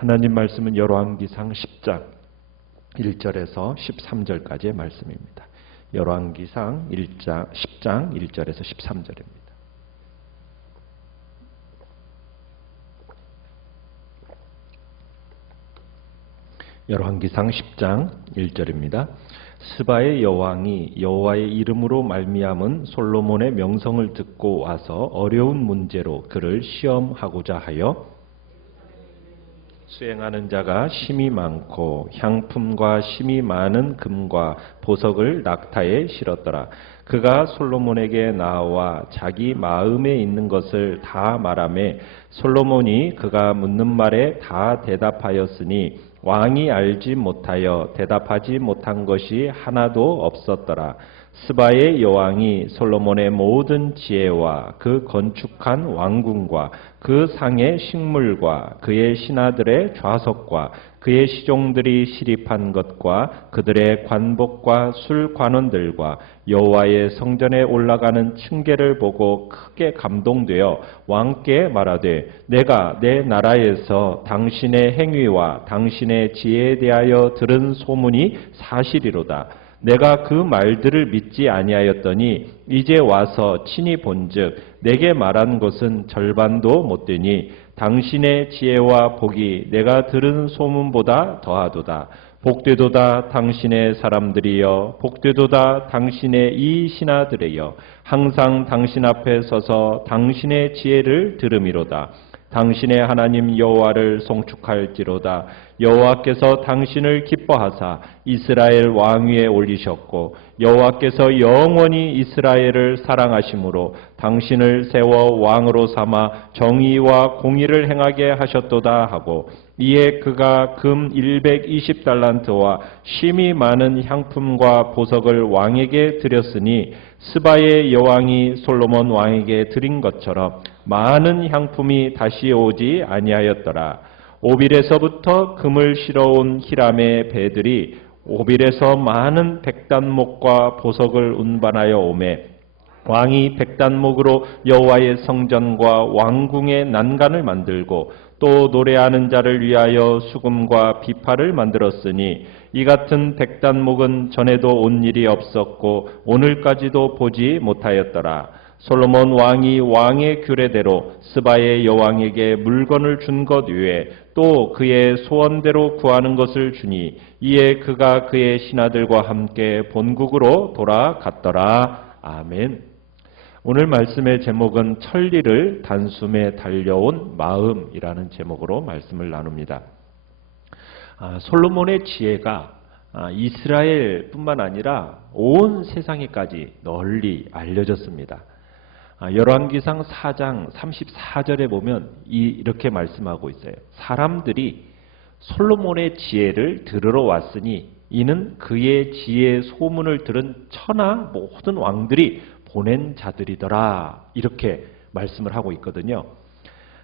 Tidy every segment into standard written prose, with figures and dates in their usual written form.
하나님 말씀은 열왕기상 10장 1절에서 13절까지의 말씀입니다. 열왕기상 10장 1절에서 13절입니다. 열왕기상 10장 1절입니다. 스바의 여왕이 여호와의 이름으로 말미암은 솔로몬의 명성을 듣고 와서 어려운 문제로 그를 시험하고자 하여 수행하는 자가 심이 많고 향품과 심이 많은 금과 보석을 낙타에 실었더라. 그가 솔로몬에게 나와 자기 마음에 있는 것을 다 말하매 솔로몬이 그가 묻는 말에 다 대답하였으니 왕이 알지 못하여 대답하지 못한 것이 하나도 없었더라. 스바의 여왕이 솔로몬의 모든 지혜와 그 건축한 왕궁과 그 상의 식물과 그의 신하들의 좌석과 그의 시종들이 시립한 것과 그들의 관복과 술관원들과 여호와의 성전에 올라가는 층계를 보고 크게 감동되어 왕께 말하되 내가 내 나라에서 당신의 행위와 당신의 지혜에 대하여 들은 소문이 사실이로다. 내가 그 말들을 믿지 아니하였더니 이제 와서 친히 본즉 내게 말한 것은 절반도 못되니 당신의 지혜와 복이 내가 들은 소문보다 더하도다. 복되도다 당신의 사람들이여, 복되도다 당신의 이 신하들이여, 항상 당신 앞에 서서 당신의 지혜를 들음이로다. 당신의 하나님 여호와를 송축할지로다. 여호와께서 당신을 기뻐하사 이스라엘 왕위에 올리셨고 여호와께서 영원히 이스라엘을 사랑하심으로 당신을 세워 왕으로 삼아 정의와 공의를 행하게 하셨도다 하고 이에 그가 금 120달란트와 심이 많은 향품과 보석을 왕에게 드렸으니 스바의 여왕이 솔로몬 왕에게 드린 것처럼 많은 향품이 다시 오지 아니하였더라. 오빌에서부터 금을 실어온 히람의 배들이 오빌에서 많은 백단목과 보석을 운반하여 오매 왕이 백단목으로 여호와의 성전과 왕궁의 난간을 만들고 또 노래하는 자를 위하여 수금과 비파를 만들었으니 이 같은 백단목은 전에도 온 일이 없었고 오늘까지도 보지 못하였더라. 솔로몬 왕이 왕의 규례대로 스바의 여왕에게 물건을 준 것 외에 또 그의 소원대로 구하는 것을 주니 이에 그가 그의 신하들과 함께 본국으로 돌아갔더라. 아멘. 오늘 말씀의 제목은 천리를 단숨에 달려온 마음이라는 제목으로 말씀을 나눕니다. 솔로몬의 지혜가 이스라엘뿐만 아니라 온 세상에까지 널리 알려졌습니다. 열왕기상 4장 34절에 보면 이렇게 말씀하고 있어요. 사람들이 솔로몬의 지혜를 들으러 왔으니 이는 그의 지혜의 소문을 들은 천하 모든 왕들이 보낸 자들이더라. 이렇게 말씀을 하고 있거든요.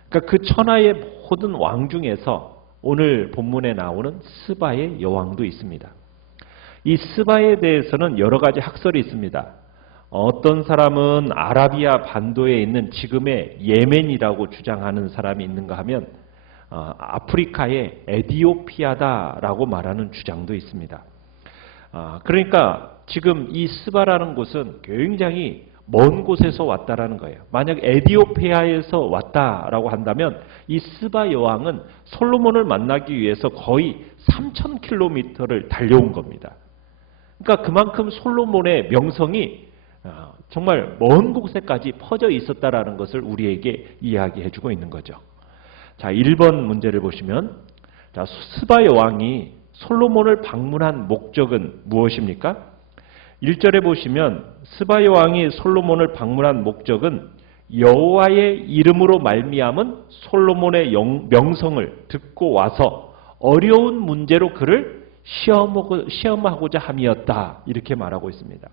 그러니까 그 천하의 모든 왕 중에서 오늘 본문에 나오는 스바의 여왕도 있습니다. 이 스바에 대해서는 여러 가지 학설이 있습니다. 어떤 사람은 아라비아 반도에 있는 지금의 예멘이라고 주장하는 사람이 있는가 하면 아프리카의 에디오피아다라고 말하는 주장도 있습니다. 그러니까 지금 이 스바라는 곳은 굉장히 먼 곳에서 왔다라는 거예요. 만약 에디오피아에서 왔다라고 한다면 이 스바 여왕은 솔로몬을 만나기 위해서 거의 3,000km를 달려온 겁니다. 그러니까 그만큼 솔로몬의 명성이 정말 먼 곳에까지 퍼져 있었다라는 것을 우리에게 이야기해 주고 있는 거죠. 자, 1번 문제를 보시면 스바 여왕이 솔로몬을 방문한 목적은 무엇입니까? 1절에 보시면 스바 여왕이 솔로몬을 방문한 목적은 여호와의 이름으로 말미암은 솔로몬의 명성을 듣고 와서 어려운 문제로 그를 시험하고자 함이었다. 이렇게 말하고 있습니다.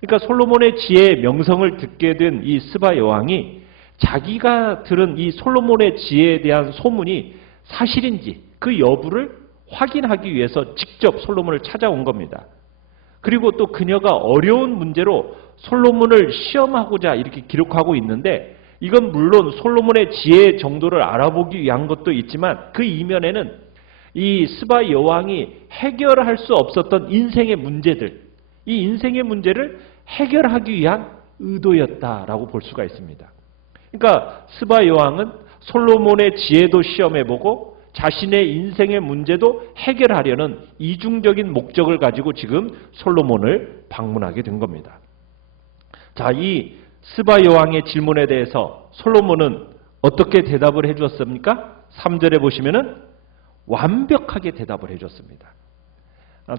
그러니까 솔로몬의 지혜의 명성을 듣게 된 이 스바 여왕이 자기가 들은 이 솔로몬의 지혜에 대한 소문이 사실인지 그 여부를 확인하기 위해서 직접 솔로몬을 찾아온 겁니다. 그리고 또 그녀가 어려운 문제로 솔로몬을 시험하고자 이렇게 기록하고 있는데 이건 물론 솔로몬의 지혜 정도를 알아보기 위한 것도 있지만 그 이면에는 이 스바 여왕이 해결할 수 없었던 인생의 문제들, 이 인생의 문제를 해결하기 위한 의도였다라고 볼 수가 있습니다. 그러니까 스바 여왕은 솔로몬의 지혜도 시험해보고 자신의 인생의 문제도 해결하려는 이중적인 목적을 가지고 지금 솔로몬을 방문하게 된 겁니다. 자, 이 스바 여왕의 질문에 대해서 솔로몬은 어떻게 대답을 해주었습니까? 3절에 보시면은 완벽하게 대답을 해줬습니다.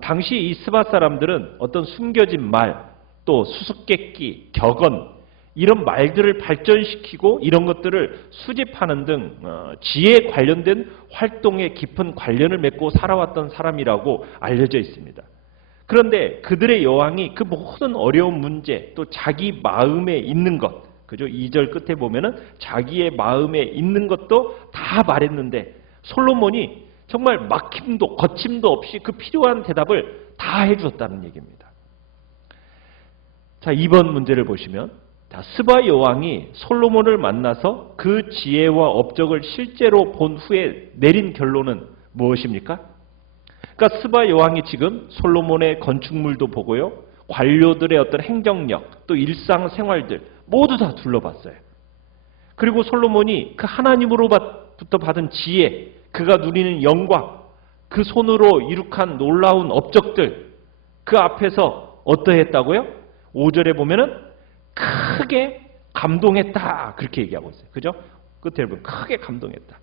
당시 이 스바 사람들은 어떤 숨겨진 말, 또 수수께끼, 격언 이런 말들을 발전시키고 이런 것들을 수집하는 등 지혜에 관련된 활동에 깊은 관련을 맺고 살아왔던 사람이라고 알려져 있습니다. 그런데 그들의 여왕이 그 모든 어려운 문제, 또 자기 마음에 있는 것, 그죠? 2절 끝에 보면은 자기의 마음에 있는 것도 다 말했는데 솔로몬이 정말 막힘도 거침도 없이 그 필요한 대답을 다 해주었다는 얘기입니다. 자, 2번 문제를 보시면 스바 여왕이 솔로몬을 만나서 그 지혜와 업적을 실제로 본 후에 내린 결론은 무엇입니까? 그러니까 스바 여왕이 지금 솔로몬의 건축물도 보고요, 관료들의 어떤 행정력, 또 일상생활들 모두 다 둘러봤어요. 그리고 솔로몬이 그 하나님으로부터 받은 지혜, 그가 누리는 영광, 그 손으로 이룩한 놀라운 업적들, 그 앞에서 어떠했다고요? 5절에 보면은 크게 감동했다, 그렇게 얘기하고 있어요. 그죠? 끝에 보면 크게 감동했다.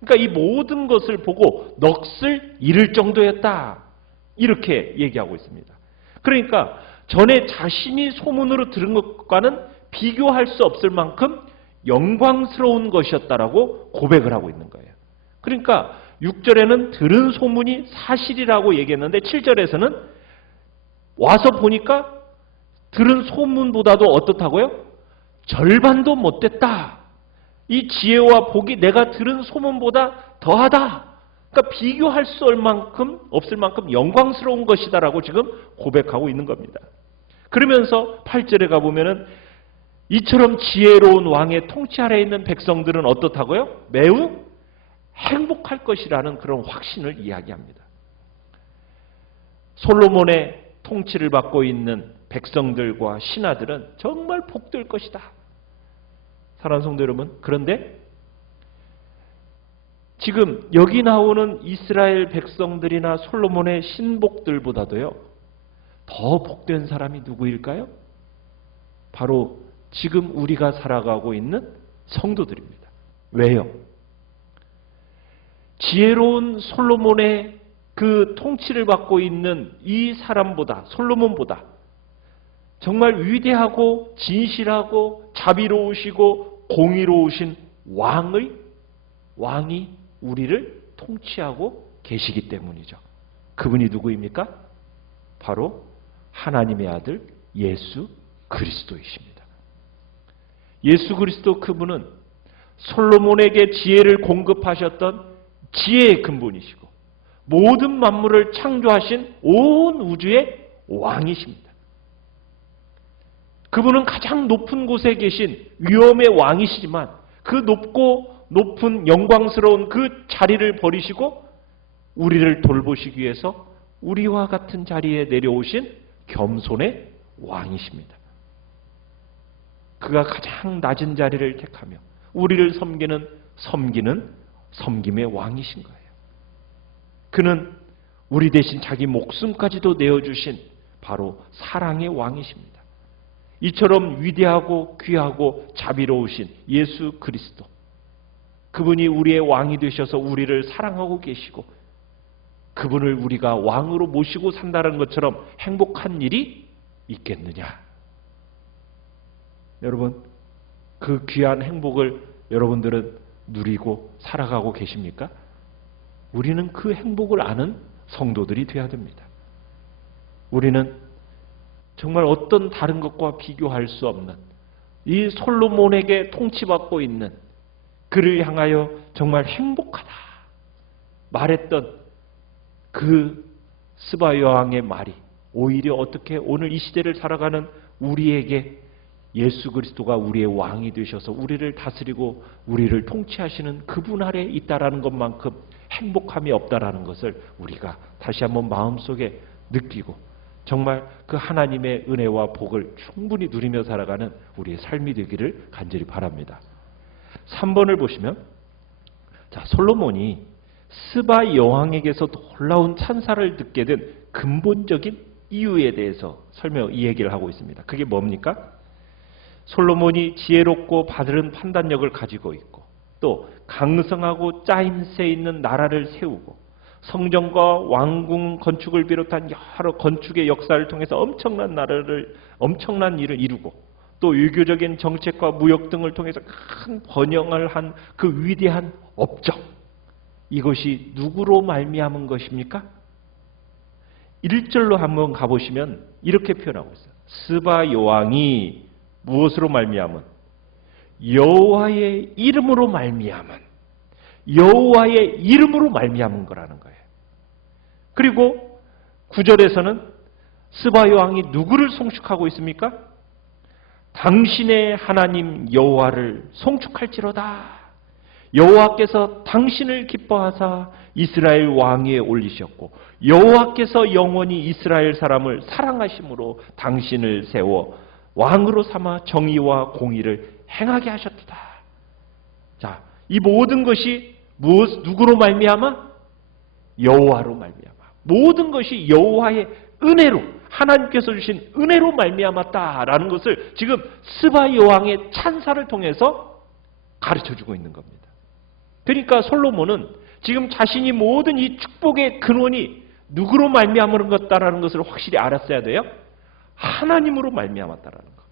그러니까 이 모든 것을 보고 넋을 잃을 정도였다, 이렇게 얘기하고 있습니다. 그러니까 전에 자신이 소문으로 들은 것과는 비교할 수 없을 만큼 영광스러운 것이었다라고 고백을 하고 있는 거예요. 그러니까 6절에는 들은 소문이 사실이라고 얘기했는데 7절에서는 와서 보니까 들은 소문보다도 어떻다고요? 절반도 못됐다. 이 지혜와 복이 내가 들은 소문보다 더하다. 그러니까 비교할 수 없을 만큼 영광스러운 것이다라고 지금 고백하고 있는 겁니다. 그러면서 8절에 가보면은 이처럼 지혜로운 왕의 통치 아래에 있는 백성들은 어떻다고요? 매우 행복할 것이라는 그런 확신을 이야기합니다. 솔로몬의 통치를 받고 있는 백성들과 신하들은 정말 복될 것이다. 사랑하는 성도 여러분, 그런데 지금 여기 나오는 이스라엘 백성들이나 솔로몬의 신복들보다도요, 더 복된 사람이 누구일까요? 바로 지금 우리가 살아가고 있는 성도들입니다. 왜요? 지혜로운 솔로몬의 그 통치를 받고 있는 이 사람보다, 솔로몬보다 정말 위대하고 진실하고 자비로우시고 공의로우신 왕이 우리를 통치하고 계시기 때문이죠. 그분이 누구입니까? 바로 하나님의 아들 예수 그리스도이십니다. 예수 그리스도, 그분은 솔로몬에게 지혜를 공급하셨던 지혜의 근본이시고 모든 만물을 창조하신 온 우주의 왕이십니다. 그분은 가장 높은 곳에 계신 위엄의 왕이시지만 그 높은 영광스러운 그 자리를 버리시고 우리를 돌보시기 위해서 우리와 같은 자리에 내려오신 겸손의 왕이십니다. 그가 가장 낮은 자리를 택하며 우리를 섬기는 섬김의 왕이신 거예요. 그는 우리 대신 자기 목숨까지도 내어주신 바로 사랑의 왕이십니다. 이처럼 위대하고 귀하고 자비로우신 예수 그리스도, 그분이 우리의 왕이 되셔서 우리를 사랑하고 계시고 그분을 우리가 왕으로 모시고 산다는 것처럼 행복한 일이 있겠느냐? 여러분, 그 귀한 행복을 여러분들은 누리고 살아가고 계십니까? 우리는 그 행복을 아는 성도들이 되어야 됩니다. 우리는 정말 어떤 다른 것과 비교할 수 없는 이 솔로몬에게 통치받고 있는 그를 향하여 정말 행복하다 말했던 그 스바 여왕의 말이 오히려 어떻게 오늘 이 시대를 살아가는 우리에게 예수 그리스도가 우리의 왕이 되셔서 우리를 다스리고 우리를 통치하시는 그분 아래 있다라는 것만큼 행복함이 없다라는 것을 우리가 다시 한번 마음속에 느끼고 정말 그 하나님의 은혜와 복을 충분히 누리며 살아가는 우리의 삶이 되기를 간절히 바랍니다. 3번을 보시면 자, 솔로몬이 스바 여왕에게서 놀라운 찬사를 듣게 된 근본적인 이유에 대해서 이 얘기를 하고 있습니다. 그게 뭡니까? 솔로몬이 지혜롭고 바른 판단력을 가지고 있고 또 강성하고 짜임새 있는 나라를 세우고 성전과 왕궁 건축을 비롯한 여러 건축의 역사를 통해서 엄청난 일을 이루고 또 유교적인 정책과 무역 등을 통해서 큰 번영을 한 그 위대한 업적, 이것이 누구로 말미암은 것입니까? 1절로 한번 가보시면 이렇게 표현하고 있어요. 스바 여왕이 무엇으로 말미암은? 여호와의 이름으로 말미암은, 여호와의 이름으로 말미암은 거라는 거예요. 그리고 9절에서는 스바 여왕이 누구를 송축하고 있습니까? 당신의 하나님 여호와를 송축할지로다. 여호와께서 당신을 기뻐하사 이스라엘 왕위에 올리셨고 여호와께서 영원히 이스라엘 사람을 사랑하심으로 당신을 세워 왕으로 삼아 정의와 공의를 행하게 하셨다. 자, 이 모든 것이 누구로 말미암아? 여호와로 말미암아. 모든 것이 여호와의 은혜로, 하나님께서 주신 은혜로 말미암았다라는 것을 지금 스바 여왕의 찬사를 통해서 가르쳐주고 있는 겁니다. 그러니까 솔로몬은 지금 자신이 모든 이 축복의 근원이 누구로 말미암은 것다라는 것을 확실히 알았어야 돼요. 하나님으로 말미암았다라는 것.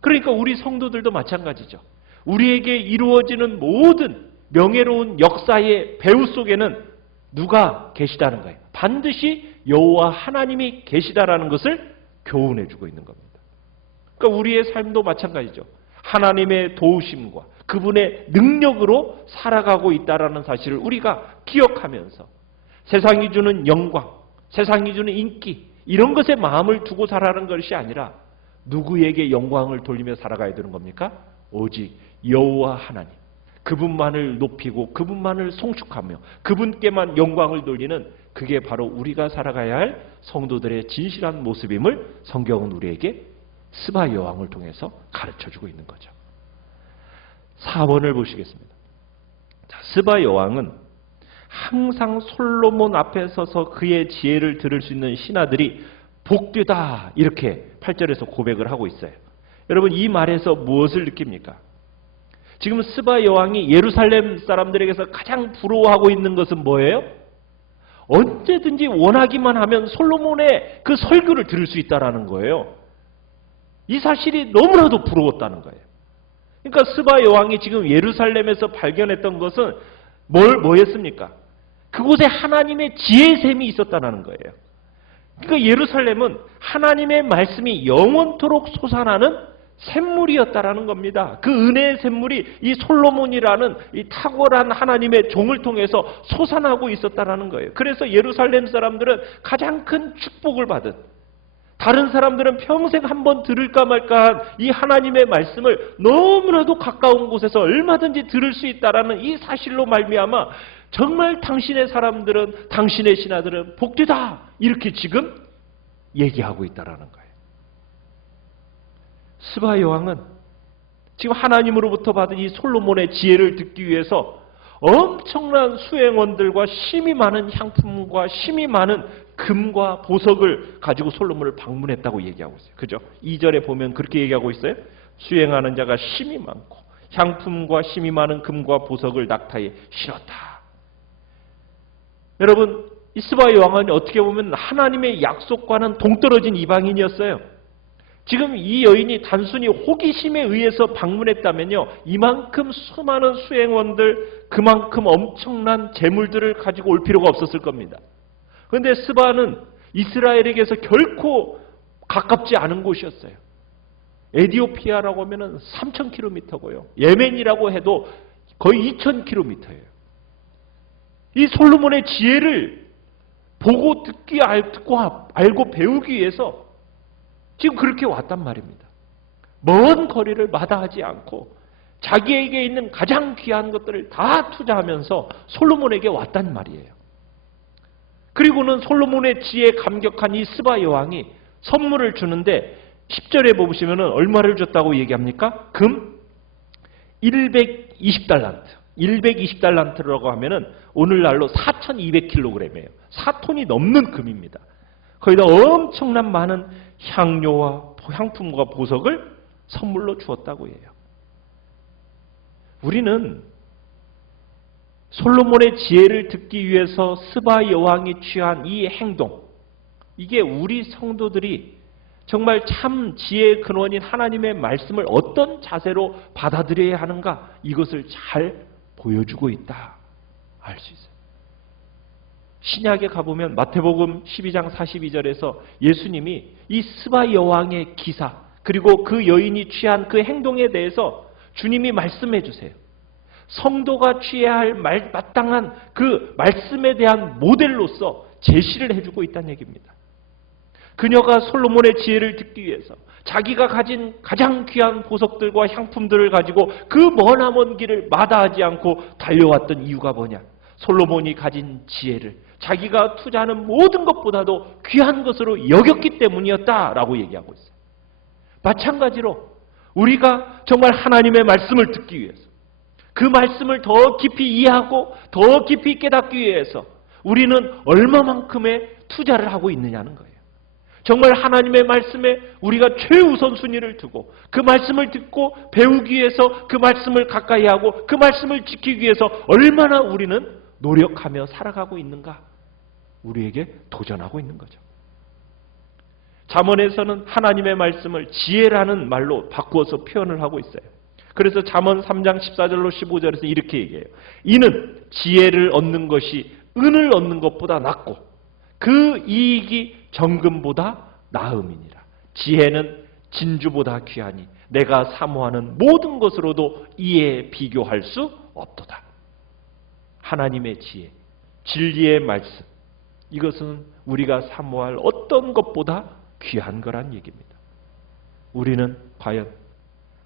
그러니까 우리 성도들도 마찬가지죠. 우리에게 이루어지는 모든 명예로운 역사의 배후 속에는 누가 계시다는 거예요. 반드시 여호와 하나님이 계시다라는 것을 교훈해주고 있는 겁니다. 그러니까 우리의 삶도 마찬가지죠. 하나님의 도우심과 그분의 능력으로 살아가고 있다라는 사실을 우리가 기억하면서 세상이 주는 영광, 세상이 주는 인기 이런 것에 마음을 두고 살아가는 것이 아니라 누구에게 영광을 돌리며 살아가야 되는 겁니까? 오직 여호와 하나님, 그분만을 높이고 그분만을 송축하며 그분께만 영광을 돌리는, 그게 바로 우리가 살아가야 할 성도들의 진실한 모습임을 성경은 우리에게 스바 여왕을 통해서 가르쳐주고 있는 거죠. 4번을 보시겠습니다. 자, 스바 여왕은 항상 솔로몬 앞에 서서 그의 지혜를 들을 수 있는 신하들이 복되다 이렇게 8절에서 고백을 하고 있어요. 여러분, 이 말에서 무엇을 느낍니까? 지금 스바 여왕이 예루살렘 사람들에게서 가장 부러워하고 있는 것은 뭐예요? 언제든지 원하기만 하면 솔로몬의 그 설교를 들을 수 있다는 거예요. 이 사실이 너무나도 부러웠다는 거예요. 그러니까 스바 여왕이 지금 예루살렘에서 발견했던 것은 뭐였습니까? 그곳에 하나님의 지혜샘이 있었다는 거예요. 그러니까 예루살렘은 하나님의 말씀이 영원토록 솟아나는 샘물이었다라는 겁니다. 그 은혜의 샘물이 이 솔로몬이라는 이 탁월한 하나님의 종을 통해서 솟아나고 있었다라는 거예요. 그래서 예루살렘 사람들은 가장 큰 축복을 받은, 다른 사람들은 평생 한번 들을까 말까한 이 하나님의 말씀을 너무나도 가까운 곳에서 얼마든지 들을 수 있다라는 이 사실로 말미암아 정말 당신의 사람들은, 당신의 신하들은 복되다 이렇게 지금 얘기하고 있다라는 거예요. 스바 여왕은 지금 하나님으로부터 받은 이 솔로몬의 지혜를 듣기 위해서 엄청난 수행원들과 심이 많은 향품과 심이 많은 금과 보석을 가지고 솔로몬을 방문했다고 얘기하고 있어요. 그죠? 2절에 보면 그렇게 얘기하고 있어요. 수행하는 자가 심이 많고 향품과 심이 많은 금과 보석을 낙타에 실었다. 여러분, 이 스바 여왕은 어떻게 보면 하나님의 약속과는 동떨어진 이방인이었어요. 지금 이 여인이 단순히 호기심에 의해서 방문했다면요, 이만큼 수많은 수행원들, 그만큼 엄청난 재물들을 가지고 올 필요가 없었을 겁니다. 그런데 스바는 이스라엘에게서 결코 가깝지 않은 곳이었어요. 에디오피아라고 하면 3,000km고요. 예멘이라고 해도 거의 2,000km예요. 이 솔로몬의 지혜를 보고 듣고 알고 배우기 위해서 지금 그렇게 왔단 말입니다. 먼 거리를 마다하지 않고 자기에게 있는 가장 귀한 것들을 다 투자하면서 솔로몬에게 왔단 말이에요. 그리고는 솔로몬의 지혜에 감격한 이 스바 여왕이 선물을 주는데 10절에 보시면 얼마를 줬다고 얘기합니까? 금 120달란트. 120달란트라고 하면은 오늘날로 4,200kg이에요. 4톤이 넘는 금입니다. 거기다 엄청난 많은 향료와 향품과 보석을 선물로 주었다고 해요. 우리는 솔로몬의 지혜를 듣기 위해서 스바 여왕이 취한 이 행동, 이게 우리 성도들이 정말 참 지혜의 근원인 하나님의 말씀을 어떤 자세로 받아들여야 하는가, 이것을 잘 보여주고 있다 알 수 있어요. 신약에 가보면 마태복음 12장 42절에서 예수님이 이 스바 여왕의 기사, 그리고 그 여인이 취한 그 행동에 대해서 주님이 말씀해 주세요. 성도가 취해야 할 마땅한 그 말씀에 대한 모델로서 제시를 해주고 있다는 얘기입니다. 그녀가 솔로몬의 지혜를 듣기 위해서 자기가 가진 가장 귀한 보석들과 향품들을 가지고 그 머나먼 길을 마다하지 않고 달려왔던 이유가 뭐냐? 솔로몬이 가진 지혜를 자기가 투자하는 모든 것보다도 귀한 것으로 여겼기 때문이었다라고 얘기하고 있어요. 마찬가지로 우리가 정말 하나님의 말씀을 듣기 위해서, 그 말씀을 더 깊이 이해하고 더 깊이 깨닫기 위해서 우리는 얼마만큼의 투자를 하고 있느냐는 거예요. 정말 하나님의 말씀에 우리가 최우선순위를 두고 그 말씀을 듣고 배우기 위해서 그 말씀을 가까이 하고 그 말씀을 지키기 위해서 얼마나 우리는 노력하며 살아가고 있는가, 우리에게 도전하고 있는 거죠. 잠언에서는 하나님의 말씀을 지혜라는 말로 바꾸어서 표현을 하고 있어요. 그래서 잠언 3장 14절로 15절에서 이렇게 얘기해요. 이는 지혜를 얻는 것이 은을 얻는 것보다 낫고 그 이익이 정금보다 나음이니라. 지혜는 진주보다 귀하니 내가 사모하는 모든 것으로도 이에 비교할 수 없도다. 하나님의 지혜, 진리의 말씀, 이것은 우리가 사모할 어떤 것보다 귀한 거란 얘기입니다. 우리는 과연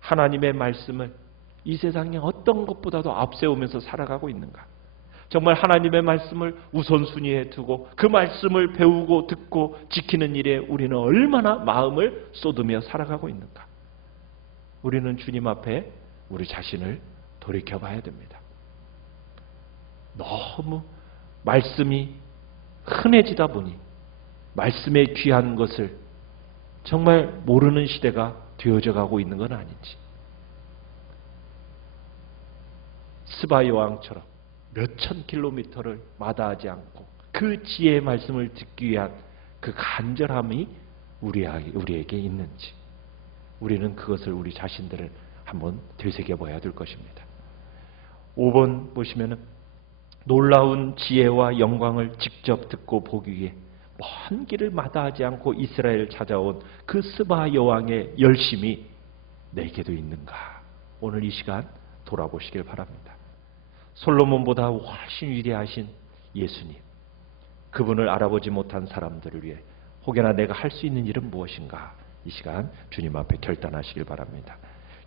하나님의 말씀을 이 세상의 어떤 것보다도 앞세우면서 살아가고 있는가? 정말 하나님의 말씀을 우선순위에 두고 그 말씀을 배우고 듣고 지키는 일에 우리는 얼마나 마음을 쏟으며 살아가고 있는가? 우리는 주님 앞에 우리 자신을 돌이켜봐야 됩니다. 너무 말씀이 흔해지다 보니 말씀의 귀한 것을 정말 모르는 시대가 되어져 가고 있는 건 아닌지, 스바 여왕처럼 몇천 킬로미터를 마다하지 않고 그 지혜의 말씀을 듣기 위한 그 간절함이 우리에게 있는지, 우리는 그것을 우리 자신들을 한번 되새겨봐야 될 것입니다. 5번 보시면은 놀라운 지혜와 영광을 직접 듣고 보기 위해 먼 길을 마다하지 않고 이스라엘을 찾아온 그 스바 여왕의 열심이 내게도 있는가? 오늘 이 시간 돌아보시길 바랍니다. 솔로몬보다 훨씬 위대하신 예수님, 그분을 알아보지 못한 사람들을 위해 혹여나 내가 할 수 있는 일은 무엇인가? 이 시간 주님 앞에 결단하시길 바랍니다.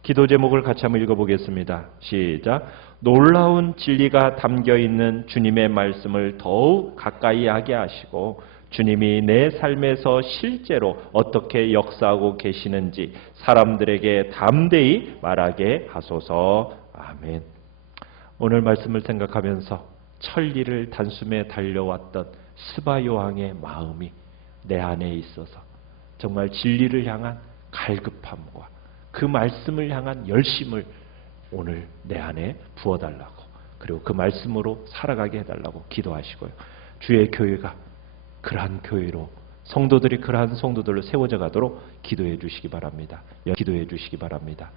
기도 제목을 같이 한번 읽어보겠습니다. 시작. 놀라운 진리가 담겨있는 주님의 말씀을 더욱 가까이 하게 하시고 주님이 내 삶에서 실제로 어떻게 역사하고 계시는지 사람들에게 담대히 말하게 하소서. 아멘. 오늘 말씀을 생각하면서 천리를 단숨에 달려왔던 스바 여왕의 마음이 내 안에 있어서 정말 진리를 향한 갈급함과 그 말씀을 향한 열심을 오늘 내 안에 부어달라고, 그리고 그 말씀으로 살아가게 해달라고 기도하시고요. 주의 교회가 그러한 교회로, 성도들이 그러한 성도들로 세워져 가도록 기도해 주시기 바랍니다. 기도해 주시기 바랍니다.